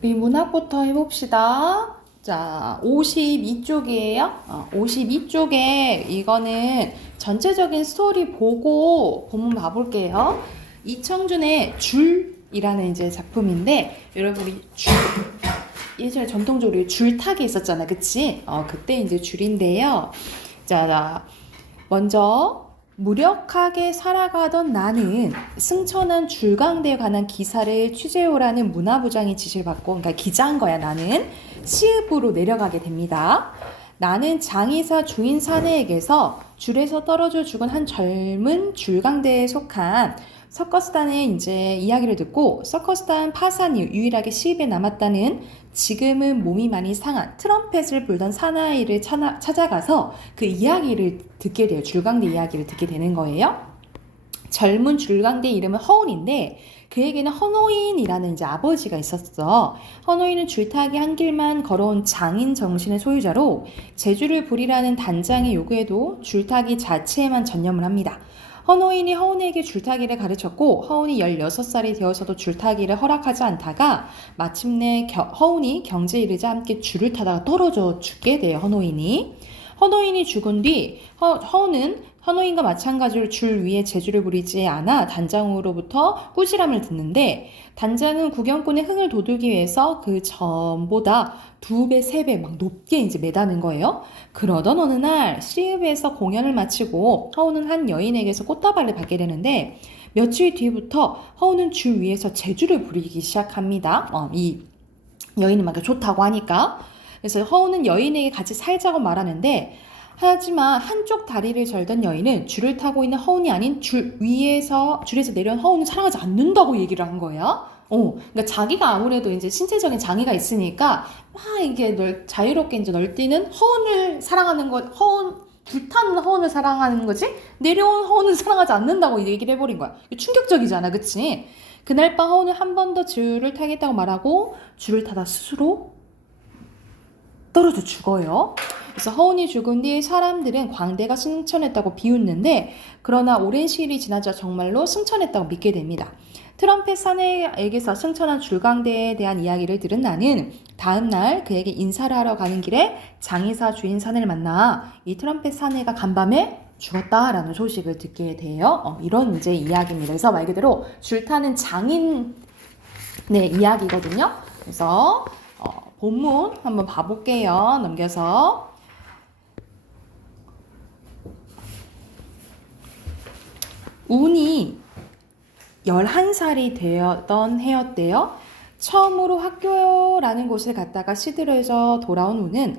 우리 문학부터 해봅시다. 자, 52쪽이에요. 52쪽에 이거는 전체적인 스토리 보고 본문 봐볼게요. 이청준의 줄이라는 이제 작품인데, 여러분이 예전에 전통적으로 줄타기 있었잖아, 그치? 그때 이제 줄인데요. 자, 먼저 무력하게 살아가던 나는 승천한 줄강대에 관한 기사를 취재해오라는 문화부장의 지시를 받고, 그러니까 기자인 거야, 나는. 시읍으로 내려가게 됩니다. 나는 장의사 주인 사내에게서 줄에서 떨어져 죽은 한 젊은 줄강대에 속한 서커스단의 이제 이야기를 듣고, 서커스단 파산 이후 유일하게 시입에 남았다는 지금은 몸이 많이 상한 트럼펫을 불던 사나이를 찾아가서 그 이야기를 듣게 돼요. 줄강대 이야기를 듣게 되는 거예요. 젊은 줄강대 이름은 허운인데, 그에게는 헌호인이라는 이제 아버지가 있었어. 헌호인은 줄타기 한 길만 걸어온 장인 정신의 소유자로, 제주를 부리라는 단장의 요구에도 줄타기 자체에만 전념을 합니다. 헌호인이 허운에게 줄타기를 가르쳤고, 허운이 16살이 되어서도 줄타기를 허락하지 않다가 마침내 허운이 경제에 이르자 함께 줄을 타다가 떨어져 죽게 돼요. 헌호인이 죽은 뒤 허운은 헌호인과 마찬가지로 줄 위에 제주를 부리지 않아 단장으로부터 꾸지람을 듣는데, 단장은 구경꾼의 흥을 돋우기 위해서 그 전보다 2배, 3배 막 높게 이제 매다는 거예요. 그러던 어느 날 시읍에서 공연을 마치고 허우는 한 여인에게서 꽃다발을 받게 되는데, 며칠 뒤부터 허우는 줄 위에서 제주를 부리기 시작합니다. 이 여인이 막 좋다고 하니까. 그래서 허우는 여인에게 같이 살자고 말하는데, 하지만 한쪽 다리를 절던 여인은 줄을 타고 있는 허운이 아닌 줄에서 내려온 허운을 사랑하지 않는다고 얘기를 한 거야. 그러니까 자기가 아무래도 이제 신체적인 장애가 있으니까 막 이게 자유롭게 이제 널뛰는 허운을 사랑하는 불타는 허운을 사랑하는 거지, 내려온 허운을 사랑하지 않는다고 얘기를 해버린 거야. 충격적이잖아, 그치? 그날 밤 허운은 한 번 더 줄을 타겠다고 말하고 줄을 타다 스스로 떨어져 죽어요. 그래서 허운이 죽은 뒤 사람들은 광대가 승천했다고 비웃는데, 그러나 오랜 시일이 지나자 정말로 승천했다고 믿게 됩니다. 트럼펫 사내에게서 승천한 줄광대에 대한 이야기를 들은 나는 다음 날 그에게 인사를 하러 가는 길에 장의사 주인 사내를 만나 이 트럼펫 사내가 간밤에 죽었다라는 소식을 듣게 돼요. 이런 이제 이야기입니다. 그래서 말 그대로 줄타는 장인의 이야기거든요. 그래서 본문 한번 봐볼게요. 넘겨서. 운이 11살이 되었던 해였대요. 처음으로 학교라는 곳에 갔다가 시들해져 돌아온 운은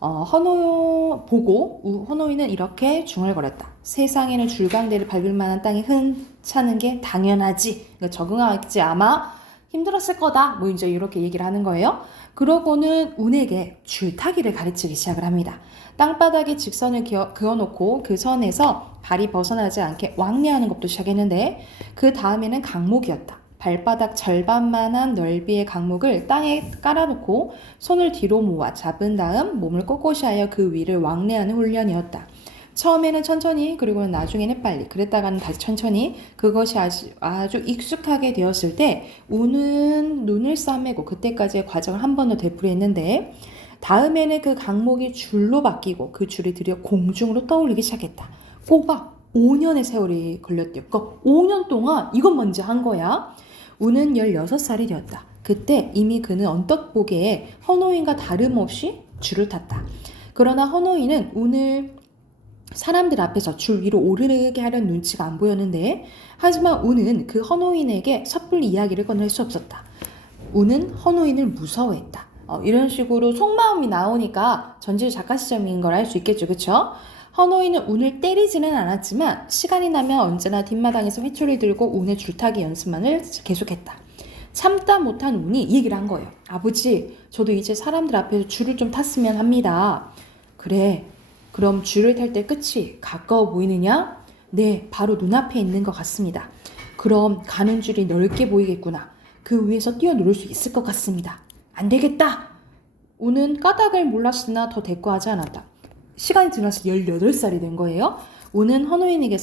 헌호이는 이렇게 중얼거렸다. 세상에는 줄강대를 밟을 만한 땅이 흔찮은 게 당연하지. 그러니까 적응하지 아마 힘들었을 거다. 뭐 이제 이렇게 얘기를 하는 거예요. 그러고는 운에게 줄타기를 가르치기 시작을 합니다. 땅바닥에 직선을 그어놓고 그 선에서 발이 벗어나지 않게 왕래하는 것도 시작했는데, 그 다음에는 강목이었다. 발바닥 절반만한 넓이의 강목을 땅에 깔아놓고 손을 뒤로 모아 잡은 다음 몸을 꼿꼿이 하여 그 위를 왕래하는 훈련이었다. 처음에는 천천히, 그리고는 나중에는 빨리, 그랬다가는 다시 천천히. 그것이 아주 익숙하게 되었을 때 우는 눈을 싸매고 그때까지의 과정을 한 번 더 되풀이했는데, 다음에는 그 강목이 줄로 바뀌고 그 줄이 드디어 공중으로 떠올리기 시작했다. 꼬박 5년의 세월이 걸렸대요. 그러니까 5년 동안 이것만 이제 한 거야. 우는 16살이 되었다. 그때 이미 그는 언뜻 보기에 헌호인과 다름없이 줄을 탔다. 그러나 헌호인은 운을 사람들 앞에서 줄 위로 오르게 하려는 눈치가 안 보였는데, 하지만 운은 그 헌호인에게 섣불리 이야기를 꺼낼 수 없었다. 운은 헌호인을 무서워했다. 이런 식으로 속마음이 나오니까 전질 작가 시점인 걸 알 수 있겠죠, 그쵸? 헌호인은 운을 때리지는 않았지만 시간이 나면 언제나 뒷마당에서 회초리를 들고 운의 줄타기 연습만을 계속했다. 참다 못한 운이 이 얘기를 한 거예요. 아버지, 저도 이제 사람들 앞에서 줄을 좀 탔으면 합니다. 그래, 그럼 줄을 탈 때 끝이 가까워 보이느냐? 네, 바로 눈앞에 있는 것 같습니다. 그럼 가는 줄이 넓게 보이겠구나. 그 위에서 뛰어노를 수 있을 것 같습니다. 안 되겠다! 우는 까닭을 몰랐으나 더 대꾸하지 않았다. 시간이 지나서 18살이 된 거예요. 우는 헌호인에게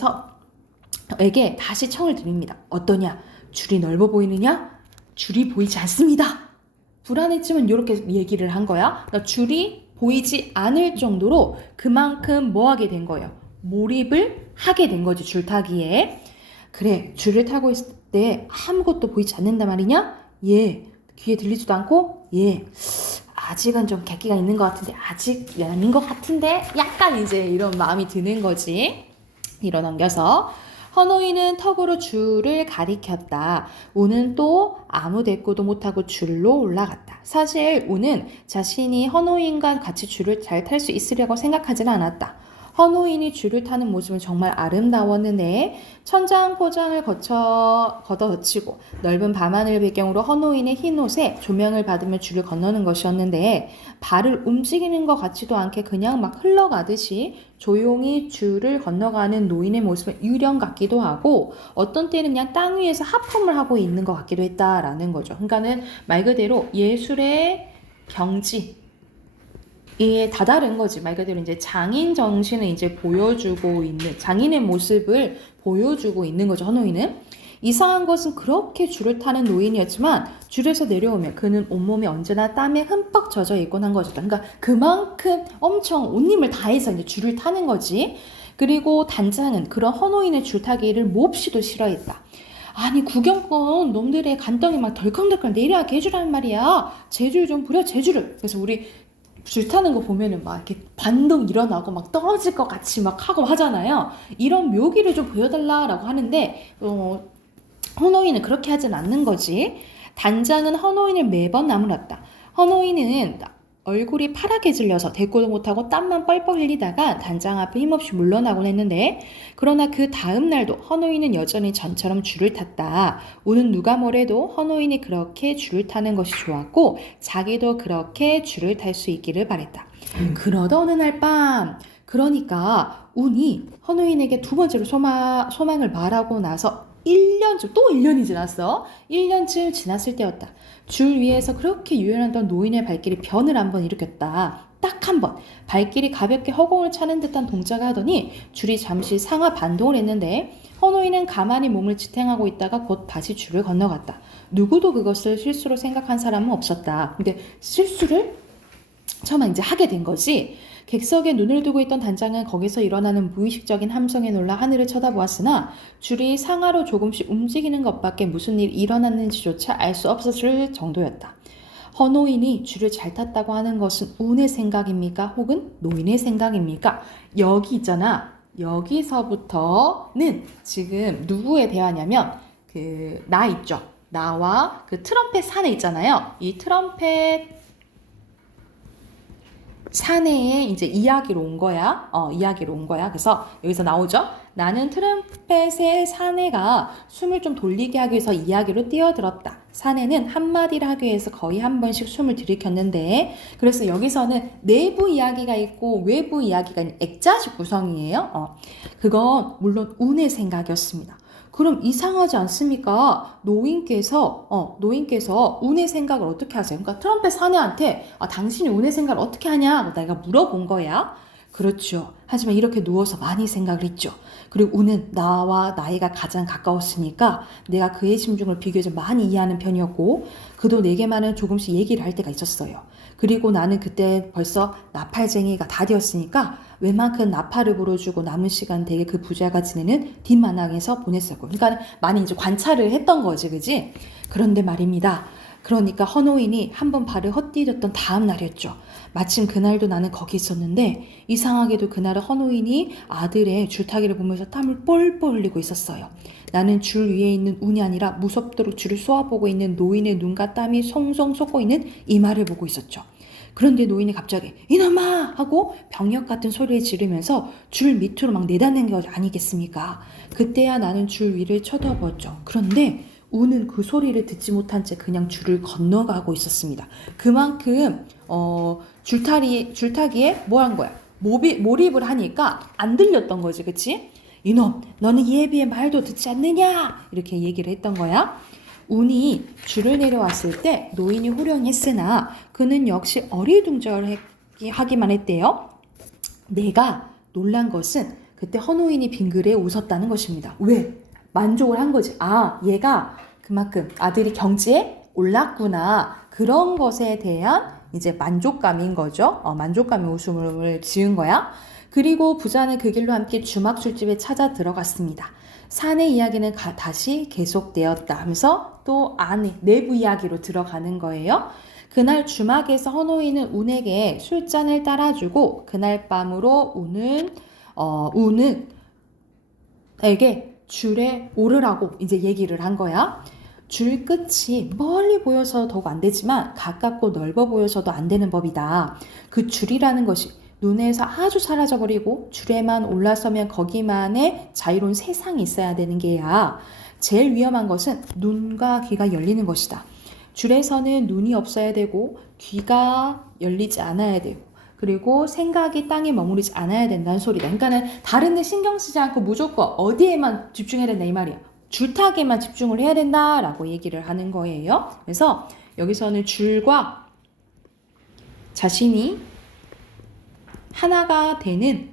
다시 청을 드립니다. 어떠냐? 줄이 넓어 보이느냐? 줄이 보이지 않습니다. 불안했지만 이렇게 얘기를 한 거야. 그러니까 줄이 보이지 않을 정도로 그만큼 뭐 하게 된 거예요? 몰입을 하게 된 거지, 줄타기에. 그래, 줄을 타고 있을 때 아무것도 보이지 않는단 말이냐? 예. 귀에 들리지도 않고? 예. 아직은 좀 객기가 있는 것 같은데, 아직 아닌 것 같은데? 약간 이제 이런 마음이 드는 거지. 뒤로 넘겨서 허노이는 턱으로 줄을 가리켰다. 우는 또 아무 대꾸도 못하고 줄로 올라갔다. 사실 우는 자신이 허노인과 같이 줄을 잘 탈 수 있으려고 생각하지는 않았다. 허노인이 줄을 타는 모습은 정말 아름다웠는데 천장 포장을 걷어치고 넓은 밤하늘 배경으로 허노인의 흰 옷에 조명을 받으며 줄을 건너는 것이었는데 발을 움직이는 것 같지도 않게 그냥 막 흘러가듯이 조용히 줄을 건너가는 노인의 모습은 유령 같기도 하고 어떤 때는 그냥 땅 위에서 하품을 하고 있는 것 같기도 했다라는 거죠. 그러니까는 말 그대로 예술의 경지 이게 다다른 거지. 말 그대로 이제 장인 정신을 이제 보여주고 있는, 장인의 모습을 보여주고 있는 거죠, 허노이는. 이상한 것은 그렇게 줄을 타는 노인이었지만 줄에서 내려오면 그는 온몸이 언제나 땀에 흠뻑 젖어 있곤 한 거죠. 그러니까 그만큼 엄청 온 힘을 다해서 이제 줄을 타는 거지. 그리고 단장은 그런 허노인의 줄타기를 몹시도 싫어했다. 아니 구경꾼 놈들의 간덩이 막 덜컹덜컹 내려가게 해주라는 말이야. 재주를 좀 부려, 재주를. 그래서 우리 줄 타는 거 보면은 막 이렇게 반동 일어나고 막 떨어질 것 같이 막 하고 하잖아요. 이런 묘기를 좀 보여달라라고 하는데 허노이는 그렇게 하진 않는 거지. 단장은 허노이를 매번 나무랐다. 허노이는 얼굴이 파랗게 질려서 대꾸도 못하고 땀만 뻘뻘 흘리다가 단장 앞에 힘없이 물러나곤 했는데 그러나 그 다음 날도 허노이는 여전히 전처럼 줄을 탔다. 우는 누가 뭐래도 허노이는 그렇게 줄을 타는 것이 좋았고 자기도 그렇게 줄을 탈 수 있기를 바랬다. 그러다 어느 날 밤 그러니까 운이 허노인에게 두 번째로 소망을 말하고 나서 1년쯤 또 1년이 지났어. 1년쯤 지났을 때였다. 줄 위에서 그렇게 유연하던 노인의 발길이 변을 한번 일으켰다. 딱 한 번 발길이 가볍게 허공을 차는 듯한 동작을 하더니 줄이 잠시 상하 반동을 했는데 허노이는 가만히 몸을 지탱하고 있다가 곧 다시 줄을 건너갔다. 누구도 그것을 실수로 생각한 사람은 없었다. 근데 실수를 처음 이제 하게 된 거지. 객석에 눈을 두고 있던 단장은 거기서 일어나는 무의식적인 함성에 놀라 하늘을 쳐다보았으나 줄이 상하로 조금씩 움직이는 것밖에 무슨 일이 일어났는지조차 알 수 없었을 정도였다. 허노인이 줄을 잘 탔다고 하는 것은 운의 생각입니까? 혹은 노인의 생각입니까? 여기 있잖아. 여기서부터는 지금 누구의 대화냐면 나 있죠. 나와 그 트럼펫 사내 있잖아요. 이 트럼펫 사내에 이제 이야기로 온 거야. 이야기로 온 거야. 그래서 여기서 나오죠. 나는 트럼펫의 사내가 숨을 좀 돌리게 하기 위해서 이야기로 뛰어들었다. 사내는 한마디를 하기 위해서 거의 한 번씩 숨을 들이켰는데 그래서 여기서는 내부 이야기가 있고 외부 이야기가 있는 액자식 구성이에요. 그건 물론 운의 생각이었습니다. 그럼 이상하지 않습니까? 노인께서 운의 생각을 어떻게 하세요? 그러니까 트럼펫 사내한테 당신이 운의 생각을 어떻게 하냐? 내가 물어본 거야. 그렇죠. 하지만 이렇게 누워서 많이 생각을 했죠. 그리고 운은 나와 나이가 가장 가까웠으니까 내가 그의 심중을 비교적 많이 이해하는 편이었고 그도 내게만은 조금씩 얘기를 할 때가 있었어요. 그리고 나는 그때 벌써 나팔쟁이가 다 되었으니까 웬만큼 나팔을 불어주고 남은 시간 되게 그 부자가 지내는 뒷마당에서 보냈었고 그러니까 많이 이제 관찰을 했던 거지, 그지? 그런데 말입니다. 그러니까 허노인이 한번 발을 헛디뎠던 다음 날이었죠. 마침 그날도 나는 거기 있었는데 이상하게도 그날은 허노인이 아들의 줄타기를 보면서 땀을 뻘뻘 흘리고 있었어요. 나는 줄 위에 있는 운이 아니라 무섭도록 줄을 쏘아보고 있는 노인의 눈과 땀이 송송 솟고 있는 이마를 보고 있었죠. 그런데 노인이 갑자기 이놈아! 하고 병력 같은 소리를 지르면서 줄 밑으로 막 내닫는 게 아니겠습니까? 그때야 나는 줄 위를 쳐다보았죠. 그런데 우는 그 소리를 듣지 못한 채 그냥 줄을 건너가고 있었습니다. 그만큼 줄타기에 뭐 한 거야? 몰입을 하니까 안 들렸던 거지, 그치? 이놈, 너는 예비의 말도 듣지 않느냐? 이렇게 얘기를 했던 거야. 운이 줄을 내려왔을 때 노인이 호령했으나 그는 역시 어리둥절하기만 했대요. 내가 놀란 것은 그때 허노인이 빙그레 웃었다는 것입니다. 왜? 만족을 한 거지. 얘가 그만큼 아들이 경지에 올랐구나. 그런 것에 대한 이제 만족감인 거죠. 만족감의 웃음을 지은 거야. 그리고 부자는 그 길로 함께 주막 술집에 찾아 들어갔습니다. 사내 이야기는 다시 계속되었다 하면서 또 안에 내부 이야기로 들어가는 거예요. 그날 주막에서 헌호인은 운에게 술잔을 따라주고 그날 밤으로 운은 에게 줄에 오르라고 이제 얘기를 한 거야. 줄 끝이 멀리 보여서 더욱 안 되지만 가깝고 넓어 보여서도 안 되는 법이다. 그 줄이라는 것이 눈에서 아주 사라져버리고 줄에만 올라서면 거기만의 자유로운 세상이 있어야 되는 게야. 제일 위험한 것은 눈과 귀가 열리는 것이다. 줄에서는 눈이 없어야 되고 귀가 열리지 않아야 되고 그리고 생각이 땅에 머무르지 않아야 된다는 소리다. 그러니까는 다른 데 신경 쓰지 않고 무조건 어디에만 집중해야 된다 이 말이야. 줄타기만 집중을 해야 된다라고 얘기를 하는 거예요. 그래서 여기서는 줄과 자신이 하나가 되는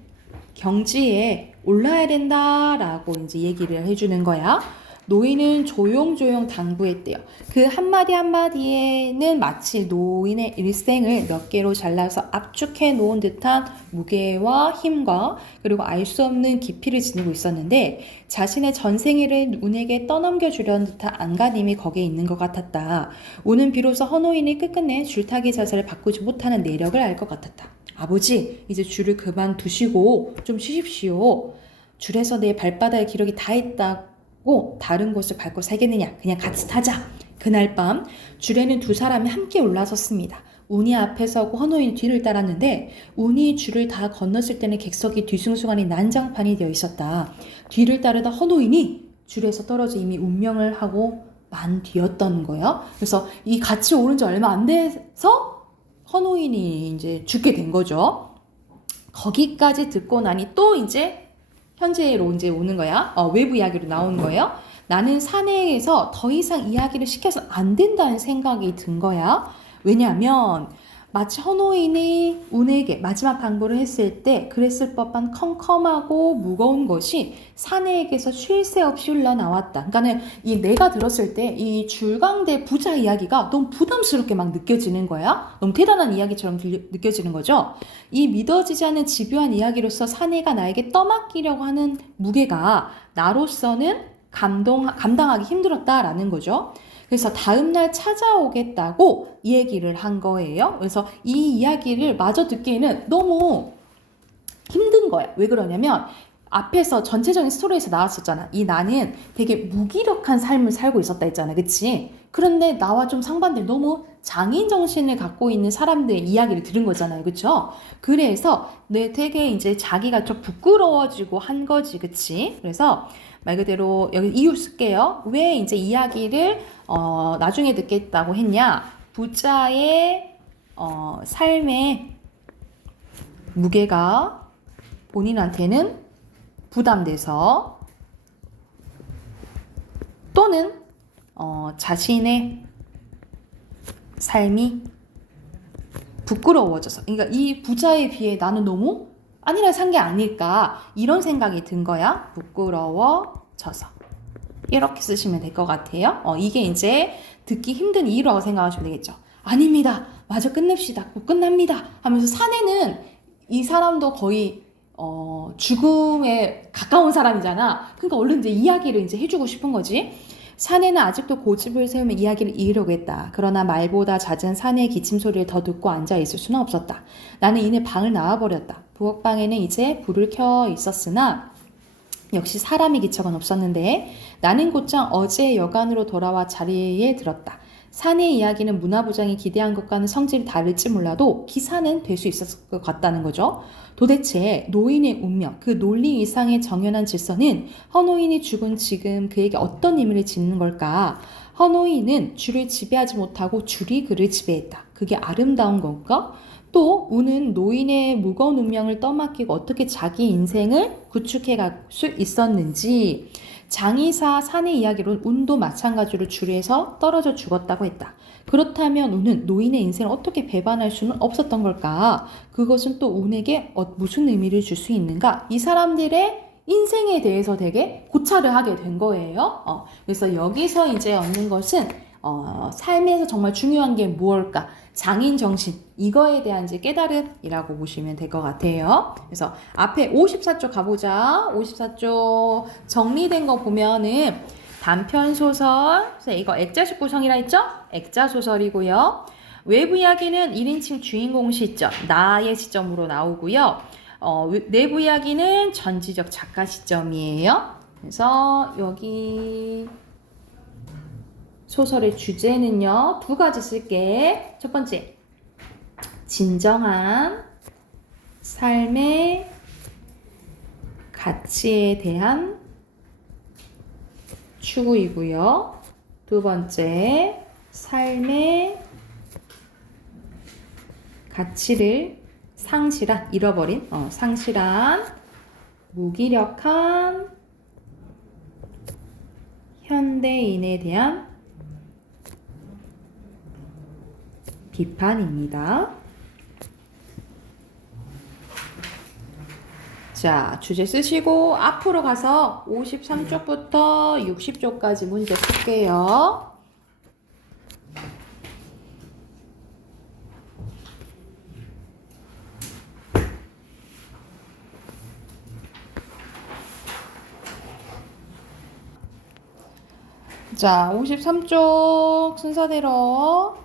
경지에 올라야 된다라고 이제 얘기를 해주는 거야. 노인은 조용조용 당부했대요. 그 한마디 한마디에는 마치 노인의 일생을 몇 개로 잘라서 압축해 놓은 듯한 무게와 힘과 그리고 알 수 없는 깊이를 지니고 있었는데 자신의 전생애를 운에게 떠넘겨 주려는 듯한 안간힘이 거기에 있는 것 같았다. 운은 비로소 헌호인이 끝끝내 줄타기 자세를 바꾸지 못하는 내력을 알 것 같았다. 아버지, 이제 줄을 그만두시고 좀 쉬십시오. 줄에서 내 발바닥에 기력이 다 있다고 다른 곳을 밟고 살겠느냐. 그냥 같이 타자. 그날 밤 줄에는 두 사람이 함께 올라섰습니다. 운이 앞에 서고 헌호인이 뒤를 따랐는데 운이 줄을 다 건넜을 때는 객석이 뒤숭숭하니 난장판이 되어 있었다. 뒤를 따르다 헌호인이 줄에서 떨어져 이미 운명을 하고 만 뒤였던 거예요. 그래서 이 같이 오른 지 얼마 안 돼서 헌호인이 이제 죽게 된 거죠. 거기까지 듣고 나니 또 이제 현재로 이제 오는 거야. 외부 이야기로 나오는 거예요. 나는 사내에서 더 이상 이야기를 시켜서 안 된다는 생각이 든 거야. 왜냐하면 마치 헌호인이 운에게 마지막 당부를 했을 때 그랬을 법한 컴컴하고 무거운 것이 사내에게서 쉴 새 없이 흘러나왔다. 그러니까는 이 내가 들었을 때 이 줄강대 부자 이야기가 너무 부담스럽게 막 느껴지는 거야. 너무 대단한 이야기처럼 느껴지는 거죠. 이 믿어지지 않는 집요한 이야기로서 사내가 나에게 떠맡기려고 하는 무게가 나로서는 감당하기 힘들었다라는 거죠. 그래서 다음날 찾아오겠다고 얘기를 한 거예요. 그래서 이 이야기를 마저 듣기에는 너무 힘든 거야. 왜 그러냐면 앞에서 전체적인 스토리에서 나왔었잖아. 이 나는 되게 무기력한 삶을 살고 있었다 했잖아. 그치? 그런데 나와 좀 상반된 너무 장인 정신을 갖고 있는 사람들의 이야기를 들은 거잖아요. 그쵸? 그래서 되게 이제 자기가 좀 부끄러워지고 한 거지. 그치? 그래서 말 그대로 여기 이유 쓸게요. 왜 이제 이야기를 나중에 듣겠다고 했냐? 부자의 삶의 무게가 본인한테는 부담돼서 또는 자신의 삶이 부끄러워져서 그러니까 이 부자에 비해 나는 너무 아니라 산 게 아닐까 이런 생각이 든 거야. 부끄러워져서 이렇게 쓰시면 될 것 같아요. 이게 이제 듣기 힘든 이유라고 생각하시면 되겠죠. 아닙니다. 마저 끝냅시다. 곧 끝납니다. 하면서 사내는 이 사람도 거의 죽음에 가까운 사람이잖아. 그러니까 얼른 이제 이야기를 이제 해주고 싶은 거지. 사내는 아직도 고집을 세우며 이야기를 이으려고 했다. 그러나 말보다 잦은 사내의 기침 소리를 더 듣고 앉아있을 수는 없었다. 나는 이내 방을 나와버렸다. 부엌방에는 이제 불을 켜 있었으나 역시 사람이 기척은 없었는데 나는 곧장 어제 여간으로 돌아와 자리에 들었다. 사내의 이야기는 문화부장이 기대한 것과는 성질이 다를지 몰라도 기사는 될 수 있었을 것 같다는 거죠. 도대체 노인의 운명, 그 논리 이상의 정연한 질서는 헌호인이 죽은 지금 그에게 어떤 의미를 짓는 걸까? 헌호인은 줄을 지배하지 못하고 줄이 그를 지배했다. 그게 아름다운 건가? 또 운은 노인의 무거운 운명을 떠맡기고 어떻게 자기 인생을 구축해 갈 수 있었는지. 장의사 사내 이야기로는 운도 마찬가지로 줄에서 떨어져 죽었다고 했다. 그렇다면 운은 노인의 인생을 어떻게 배반할 수는 없었던 걸까? 그것은 또 운에게 무슨 의미를 줄 수 있는가? 이 사람들의 인생에 대해서 되게 고찰을 하게 된 거예요. 그래서 여기서 이제 얻는 것은 삶에서 정말 중요한 게 무엇일까? 장인 정신, 이거에 대한 이제 깨달음이라고 보시면 될 것 같아요. 그래서 앞에 54쪽 가보자. 54쪽 정리된 거 보면은 단편 소설, 이거 액자식 구성이라 했죠? 액자 소설이고요. 외부 이야기는 1인칭 주인공 시점, 나의 시점으로 나오고요. 내부 이야기는 전지적 작가 시점이에요. 그래서 여기 소설의 주제는요, 두 가지 쓸게. 첫 번째, 진정한 삶의 가치에 대한 추구이고요. 두 번째, 삶의 가치를 잃어버린, 상실한, 무기력한 현대인에 대한 비판입니다. 자, 주제 쓰시고 앞으로 가서 53쪽부터 60쪽까지 문제 풀게요. 자, 53쪽 순서대로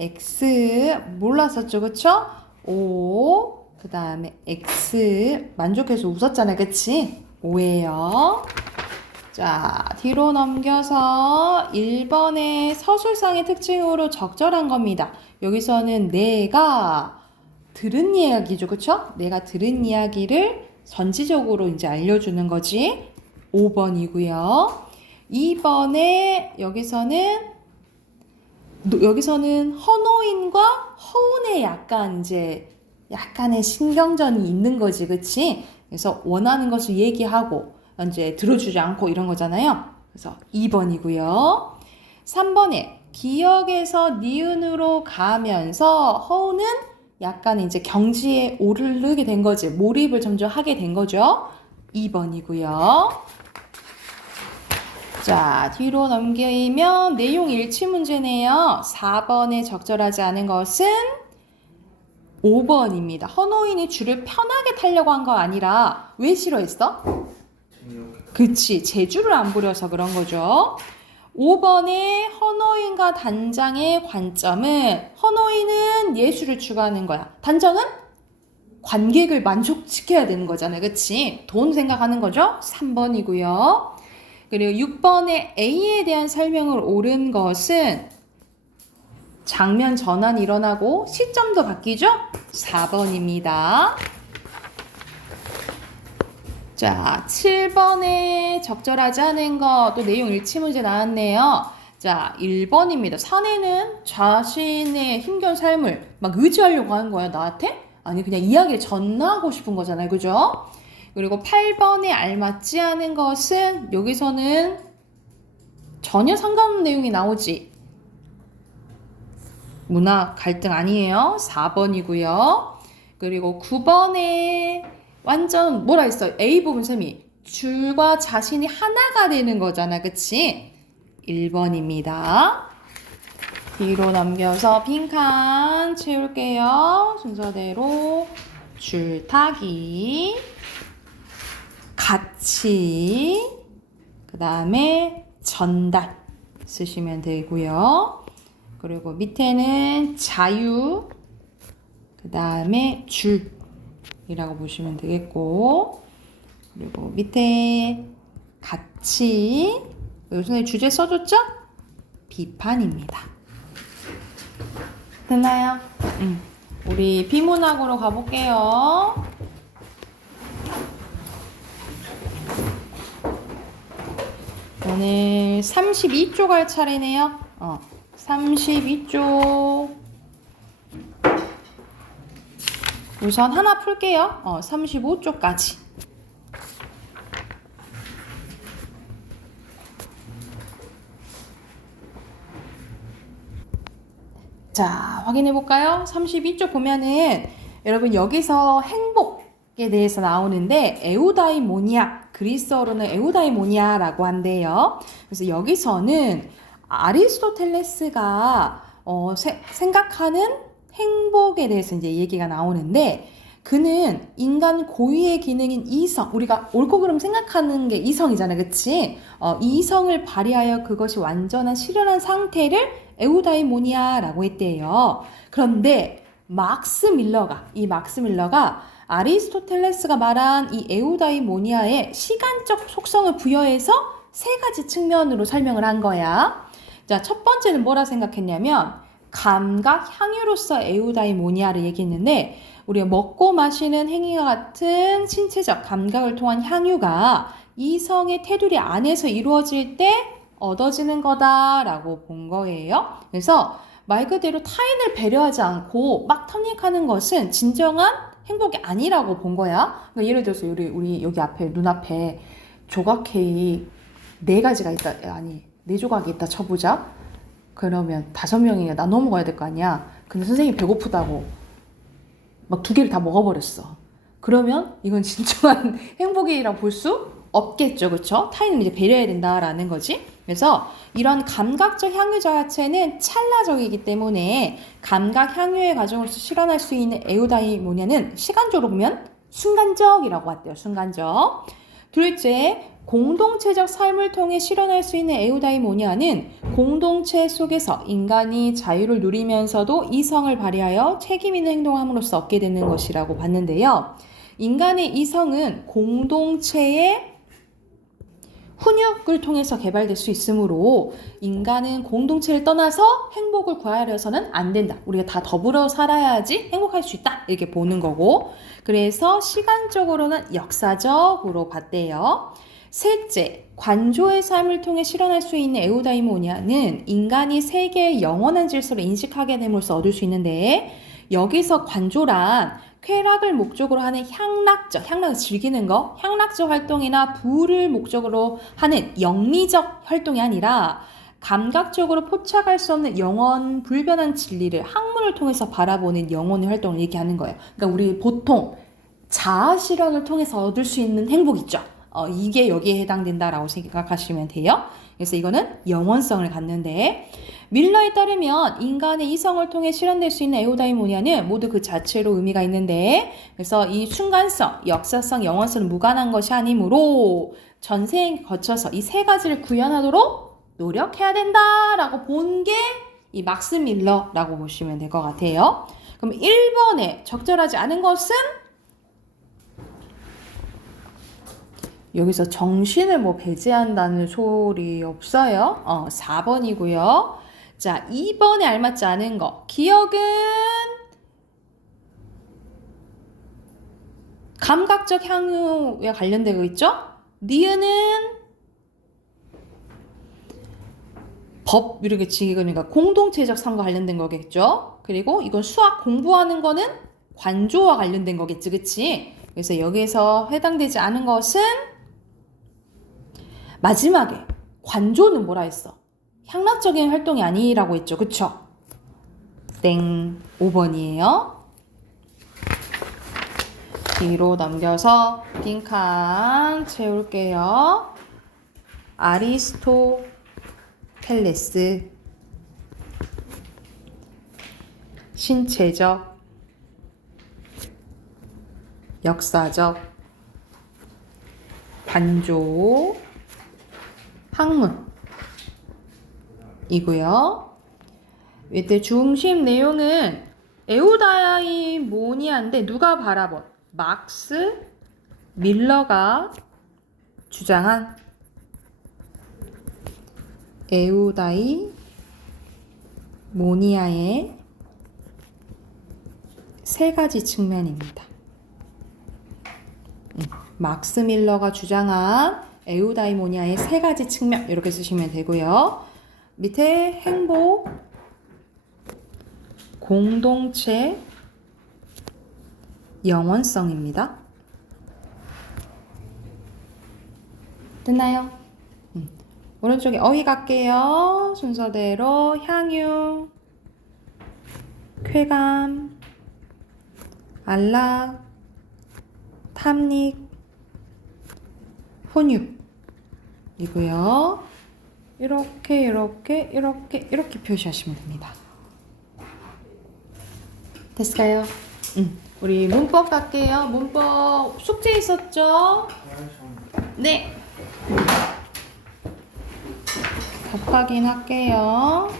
X 몰랐었죠, 그쵸? O 그 다음에 X 만족해서 웃었잖아요, 그치? O예요. 자, 뒤로 넘겨서 1번의 서술상의 특징으로 적절한 겁니다. 여기서는 내가 들은 이야기죠, 그쵸? 내가 들은 이야기를 전지적으로 이제 알려주는 거지. 5번이고요. 2번에 여기서는 헌호인과 허운의 약간의 신경전이 있는 거지, 그치? 그래서 원하는 것을 얘기하고 이제 들어주지 않고 이런 거잖아요. 그래서 2번이고요. 3번에 기억에서 니은으로 가면서 허운은 약간 이제 경지에 오르게 된 거지, 몰입을 점점 하게 된 거죠. 2번이고요. 자, 뒤로 넘기면 내용 일치 문제네요. 4번에 적절하지 않은 것은 5번입니다. 헌호인이 줄을 편하게 타려고 한 거 아니라 왜 싫어했어? 그치, 재주를 안 부려서 그런 거죠. 5번의 헌호인과 단장의 관점은 헌호인은 예술을 추구하는 거야. 단장은 관객을 만족시켜야 되는 거잖아요. 그치? 돈 생각하는 거죠? 3번이고요. 그리고 6번의 A에 대한 설명을 옳은 것은 장면 전환이 일어나고 시점도 바뀌죠? 4번입니다. 자, 7번에 적절하지 않은 거, 또 내용 일치 문제 나왔네요. 자, 1번입니다. 사내는 자신의 힘겨운 삶을 막 의지하려고 하는 거야, 나한테? 아니, 그냥 이야기를 전하고 싶은 거잖아요. 그죠? 그리고 8번에 알맞지 않은 것은 여기서는 전혀 상관없는 내용이 나오지. 문화 갈등 아니에요. 4번이고요. 그리고 9번에 완전 뭐라 했어? A 부분 셈이 줄과 자신이 하나가 되는 거잖아. 그치? 1번입니다. 뒤로 넘겨서 빈칸 채울게요. 순서대로 줄타기, 가치, 그 다음에 전달 쓰시면 되고요. 그리고 밑에는 자유, 그 다음에 줄이라고 보시면 되겠고, 그리고 밑에 가치, 여기서 주제 써줬죠? 비판입니다. 됐나요? 우리 비문학으로 가볼게요. 오늘 32쪽 할 차례네요. 32쪽. 우선 하나 풀게요. 35쪽까지. 자, 확인해 볼까요? 32쪽 보면은 여러분 여기서 행복에 대해서 나오는데 에우다이모니아, 그리스어로는 에우다이모니아라고 한대요. 그래서 여기서는 아리스토텔레스가 생각하는 행복에 대해서 이제 얘기가 나오는데, 그는 인간 고유의 기능인 이성, 우리가 옳고 그름 생각하는 게 이성이잖아, 그치? 이성을 발휘하여 그것이 완전한 실현한 상태를 에우다이모니아라고 했대요. 그런데 이 막스 밀러가 아리스토텔레스가 말한 이 에우다이모니아의 시간적 속성을 부여해서 세 가지 측면으로 설명을 한 거야. 자, 첫 번째는 뭐라 생각했냐면 감각 향유로서 에우다이모니아를 얘기했는데, 우리가 먹고 마시는 행위와 같은 신체적 감각을 통한 향유가 이성의 테두리 안에서 이루어질 때 얻어지는 거다라고 본 거예요. 그래서 말 그대로 타인을 배려하지 않고 막 터닝하는 것은 진정한 행복이 아니라고 본 거야. 그러니까 예를 들어서 우리 여기 앞에 눈앞에 조각 케이크 4가지가 있다, 아니 4조각이 있다 쳐보자. 그러면 5명이 나눠 먹어야 될 거 아니야. 근데 선생님이 배고프다고 막 2개를 다 먹어버렸어. 그러면 이건 진정한 행복이라고 볼 수 없겠죠, 그렇죠? 타인을 이제 배려해야 된다라는 거지. 그래서 이런 감각적 향유 자체는 찰나적이기 때문에 감각 향유의 과정으로서 실현할 수 있는 에우다이모니아는 시간적으로 보면 순간적이라고 했대요. 순간적. 둘째, 공동체적 삶을 통해 실현할 수 있는 에우다이모니아는 공동체 속에서 인간이 자유를 누리면서도 이성을 발휘하여 책임 있는 행동을 함으로써 얻게 되는 것이라고 봤는데요. 인간의 이성은 공동체의 훈육을 통해서 개발될 수 있으므로 인간은 공동체를 떠나서 행복을 구하려서는 안 된다. 우리가 다 더불어 살아야지 행복할 수 있다. 이렇게 보는 거고, 그래서 시간적으로는 역사적으로 봤대요. 셋째, 관조의 삶을 통해 실현할 수 있는 에우다이모니아는 인간이 세계의 영원한 질서를 인식하게 됨으로써 얻을 수 있는데, 여기서 관조란 쾌락을 목적으로 하는 향락을 즐기는 거, 향락적 활동이나 부를 목적으로 하는 영리적 활동이 아니라 감각적으로 포착할 수 없는 영원 불변한 진리를 학문을 통해서 바라보는 영혼의 활동을 얘기하는 거예요. 그러니까 우리 보통 자아 실현을 통해서 얻을 수 있는 행복 있죠. 이게 여기에 해당된다라고 생각하시면 돼요. 그래서 이거는 영원성을 갖는데, 밀러에 따르면 인간의 이성을 통해 실현될 수 있는 에우다이모니아는 모두 그 자체로 의미가 있는데, 그래서 이 순간성, 역사성, 영원성은 무관한 것이 아니므로 전생에 거쳐서 이 3가지를 구현하도록 노력해야 된다라고 본 게 이 막스 밀러라고 보시면 될 것 같아요. 그럼 1번에 적절하지 않은 것은 여기서 정신을 배제한다는 소리 없어요. 4번이고요. 자, 2번에 알맞지 않은 거. 기억은 감각적 향유에 관련되고 있죠? 니은은 법, 이렇게 지으니까 공동체적 삶과 관련된 거겠죠? 그리고 이건 수학 공부하는 거는 관조와 관련된 거겠지, 그치? 그래서 여기서 해당되지 않은 것은 마지막에 관조는 뭐라 했어? 향락적인 활동이 아니라고 했죠. 그쵸? 땡. 5번이에요. 뒤로 넘겨서 빈칸 채울게요. 아리스토텔레스. 신체적, 역사적, 관조, 학문이고요. 이때 중심 내용은 에우다이모니아인데 누가 바라본 막스 밀러가 주장한 에우다이모니아의 3가지 측면입니다. 막스 밀러가 주장한 에우다이모니아의 3가지 측면, 이렇게 쓰시면 되고요. 밑에 행복, 공동체, 영원성입니다. 됐나요? 오른쪽에 어휘 갈게요. 순서대로 향유, 쾌감, 안락, 탐닉, 혼육이고요. 이렇게 표시하시면 됩니다. 됐을까요? 우리 문법 갈게요. 문법 숙제 있었죠? 네. 답 확인할게요.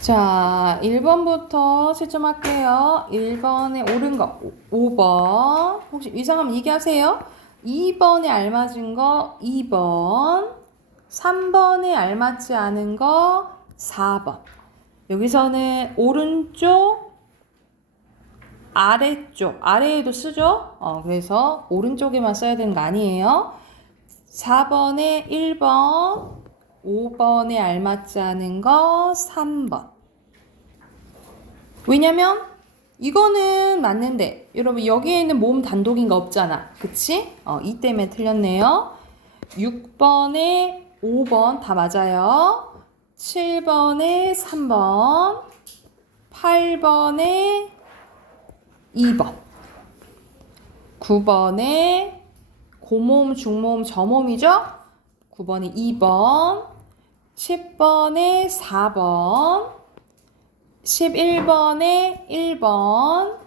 자, 1번부터 채점할게요. 1번에 옳은 거 5번. 혹시 이상하면 얘기하세요. 2번에 알맞은 거 2번. 3번에 알맞지 않은 거 4번. 여기서는 오른쪽, 아래쪽, 아래에도 쓰죠? 그래서 오른쪽에만 써야 되는 거 아니에요. 4번에 1번, 5번에 알맞지 않은 거 3번. 왜냐면 이거는 맞는데 여러분 여기에 있는 모음 단독인가 없잖아. 그치? 이 때문에 틀렸네요. 6번에 5번 다 맞아요. 7번에 3번, 8번에 2번, 9번에 고모음, 중모음, 저모음이죠? 9번에 2번, 10번에 4번, 11번에 1번,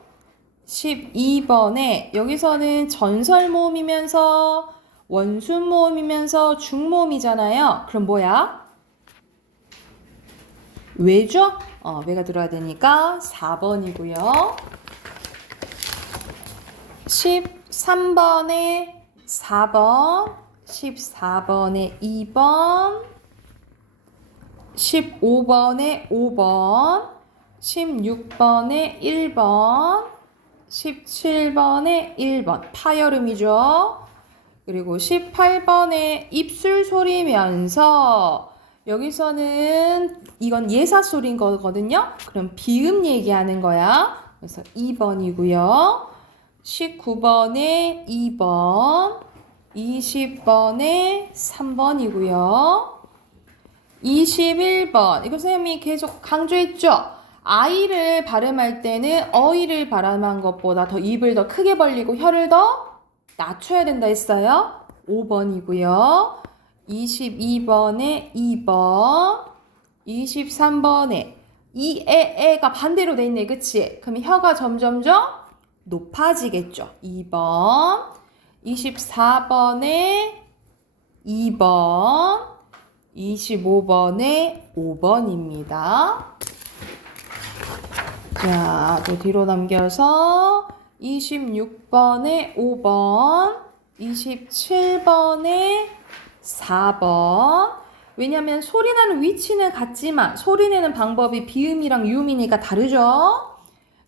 12번에 여기서는 전설 모음이면서 원순 모음이면서 중모음이잖아요. 그럼 뭐야? 왜죠? 왜가 들어야 되니까 4번이고요. 13번에 4번, 14번에 2번, 15번에 5번, 16번에 1번, 17번에 1번, 파열음이죠. 그리고 18번에 입술 소리면서 여기서는 이건 예사소리인 거거든요. 그럼 비음 얘기하는 거야. 그래서 2번이고요. 19번에 2번, 20번에 3번이고요. 21번, 이거 선생님이 계속 강조했죠? 아이를 발음할 때는 어이를 발음한 것보다 더 입을 더 크게 벌리고 혀를 더 낮춰야 된다 했어요. 5번이고요. 22번에 2번, 23번에 이 에가 반대로 돼 있네. 그치? 그럼 혀가 점점점 높아지겠죠. 2번, 24번에 2번, 25번에 5번입니다. 자, 또 뒤로 넘겨서 26번에 5번, 27번에 4번. 왜냐면 소리 나는 위치는 같지만 소리 내는 방법이 비음이랑 유음이니까 다르죠?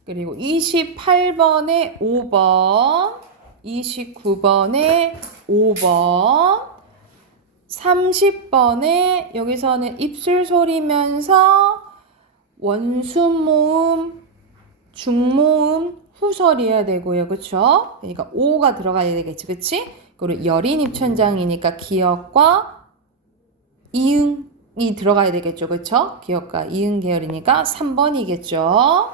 그리고 28번에 5번, 29번에 5번, 30번에 여기서는 입술 소리면서 원순 모음, 중모음, 후설이어야 되고요. 그쵸? 그러니까 오가 들어가야 되겠지. 그치? 그리고 여린 입천장이니까 기역과 이응이 들어가야 되겠죠. 그쵸? 기역과 이응 계열이니까 3번이겠죠.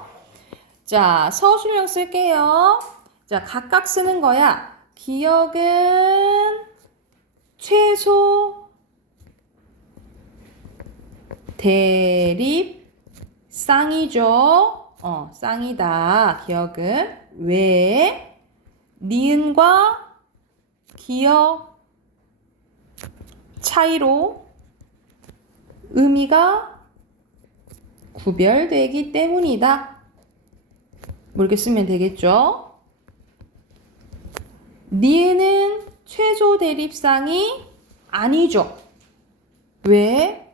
자, 서술형 쓸게요. 자, 각각 쓰는 거야. 기역은 최소, 대립, 쌍이죠. 쌍이다. 기역은 왜 니은과 기역 차이로 의미가 구별되기 때문이다. 이렇게 쓰면 되겠죠. 니은은 최소 대립상이 아니죠. 왜?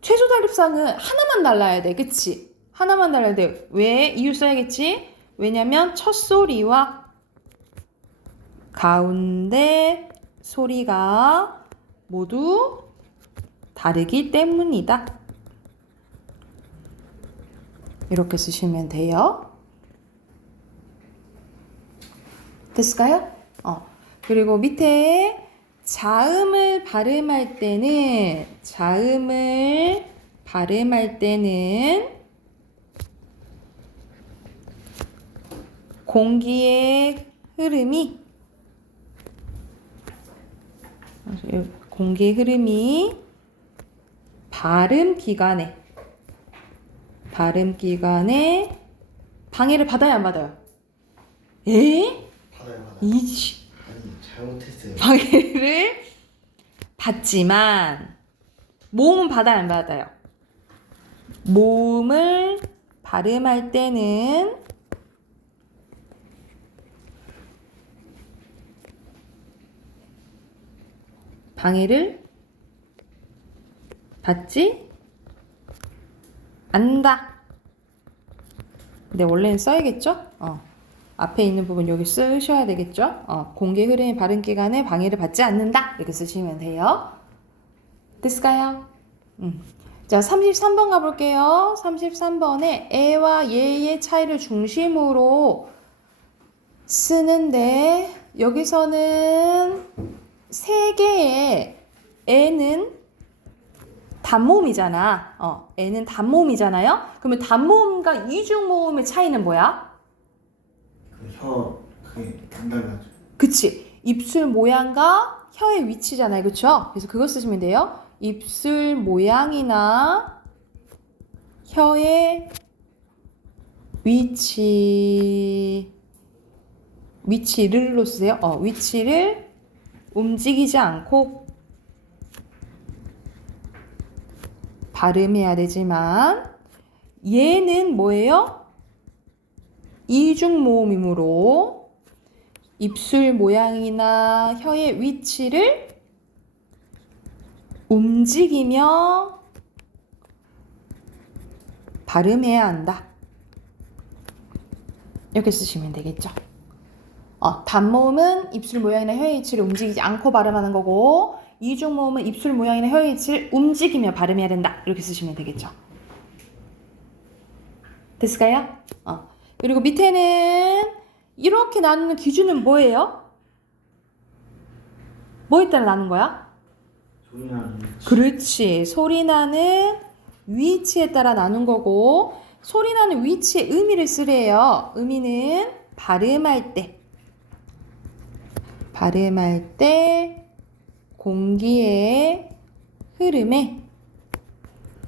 최소 대립상은 하나만 달라야 돼. 그치? 하나만 달라야 돼. 왜? 이유 써야겠지? 왜냐면 첫 소리와 가운데 소리가 모두 다르기 때문이다. 이렇게 쓰시면 돼요. 됐을까요? 그리고 밑에 자음을 발음할 때는 공기의 흐름이 공기 흐름이 발음 기관에 방해를 받아야 안 받아요? 에? 받아요. 이지 아니 잘못했어요. 방해를 받지만 모음은 받아야 안 받아요? 모음을 발음할 때는 방해를 받지 않는다. 근데 원래는 써야겠죠? 앞에 있는 부분 여기 쓰셔야 되겠죠? 공기 흐름의 발음 기관에 방해를 받지 않는다. 이렇게 쓰시면 돼요. 됐을까요? 자, 33번 가볼게요. 33번에 에와 예의 차이를 중심으로 쓰는데 여기서는 세 개의 에는 단모음이잖아. 에는 단모음이잖아요. 그러면 단모음과 이중모음의 차이는 뭐야? 그게 안 달라져. 그치. 입술 모양과 혀의 위치잖아요. 그쵸? 그래서 그거 쓰시면 돼요. 입술 모양이나 혀의 위치를로 쓰세요. 위치를 움직이지 않고 발음해야 되지만 얘는 뭐예요? 이중모음이므로 입술 모양이나 혀의 위치를 움직이며 발음해야 한다. 이렇게 쓰시면 되겠죠. 단모음은 입술 모양이나 혀의 위치를 움직이지 않고 발음하는 거고 이중모음은 입술 모양이나 혀의 위치를 움직이며 발음해야 된다. 이렇게 쓰시면 되겠죠. 됐을까요? 그리고 밑에는 이렇게 나누는 기준은 뭐예요? 뭐에 따라 나눈 거야? 소리 나는 위치. 그렇지. 소리 나는 위치에 따라 나눈 거고 소리 나는 위치의 의미를 쓰래요. 의미는 발음할 때 공기의 흐름에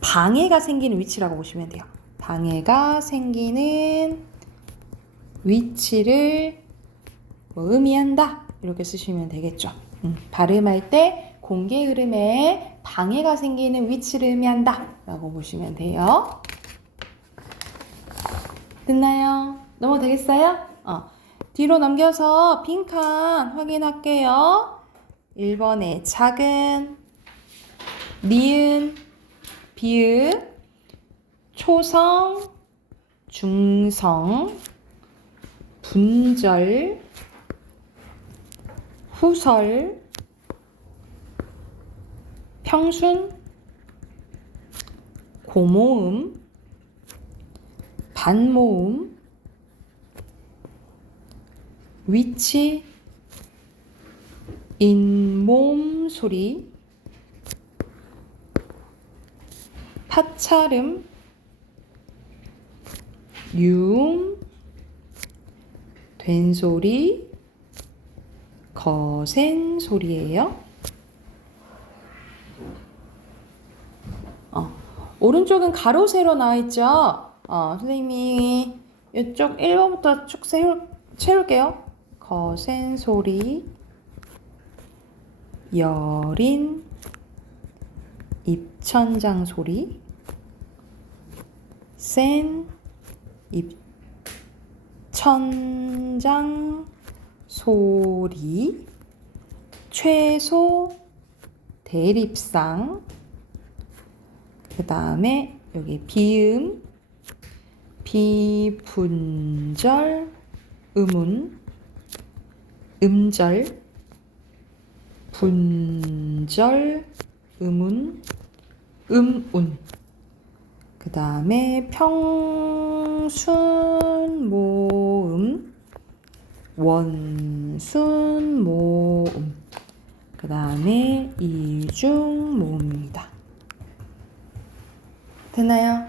방해가 생기는 위치라고 보시면 돼요. 방해가 생기는 위치를 의미한다. 이렇게 쓰시면 되겠죠. 발음할 때 공기의 흐름에 방해가 생기는 위치를 의미한다. 라고 보시면 돼요. 됐나요? 넘어도 되겠어요? 뒤로 넘겨서 빈칸 확인할게요. 1번에 작은, 니은, 비읍, 초성, 중성, 분절, 후설, 평순, 고모음, 반모음, 위치, 잇몸 소리, 파차름, 유음, 된소리, 거센 소리예요. 오른쪽은 가로 세로 나와 있죠. 선생님이 이쪽 1번부터 쭉 채울게요. 거센 소리, 여린, 입천장 소리, 센, 입천장 소리, 최소, 대립상, 그 다음에 여기 비음, 비분절, 음운, 음절, 분절, 음운, 음운. 그 다음에 평순 모음, 원순 모음. 그 다음에 이중 모음입니다. 됐나요?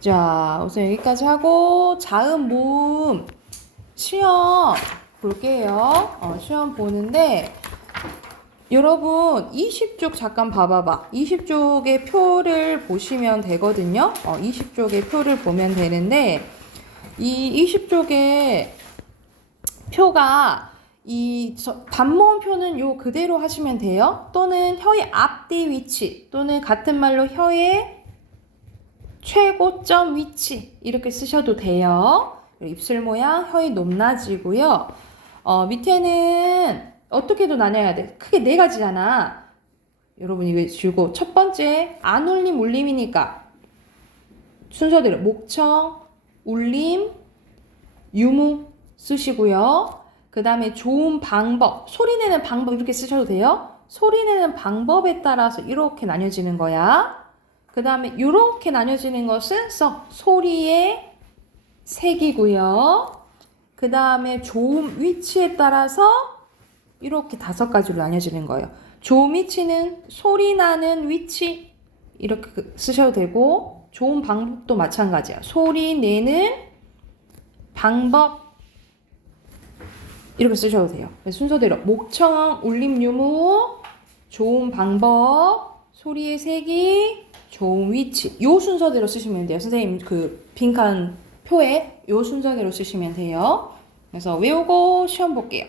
자, 우선 여기까지 하고 자음 모음 시험 볼게요. 시험 보는데 여러분 20쪽 잠깐 봐봐봐. 20쪽의 표를 보시면 되거든요. 20쪽의 표를 보면 되는데 이 20쪽의 표가 단모음표는 요 그대로 하시면 돼요. 또는 혀의 앞뒤 위치 또는 같은 말로 혀의 최고점 위치 이렇게 쓰셔도 돼요. 입술 모양 혀의 높낮이고요. 밑에는 어떻게도 나뉘어야 돼. 크게 네 가지잖아. 여러분 이거 주고 첫 번째 안 울림 울림이니까 순서대로 목청, 울림, 유무 쓰시고요. 그 다음에 좋은 방법, 소리 내는 방법 이렇게 쓰셔도 돼요. 소리 내는 방법에 따라서 이렇게 나뉘어지는 거야. 그 다음에 이렇게 나뉘어지는 것은 소리의 색이고요. 그 다음에 좋은 위치에 따라서 이렇게 5가지로 나뉘어지는 거예요. 좋은 위치는 소리 나는 위치 이렇게 쓰셔도 되고 좋은 방법도 마찬가지야. 소리 내는 방법 이렇게 쓰셔도 돼요. 순서대로 목청, 울림, 유무, 좋은 방법, 소리의 색이, 좋은 위치 요 순서대로 쓰시면 돼요. 선생님 그 빈칸 표에 요 순서대로 쓰시면 돼요. 그래서 외우고 시험 볼게요.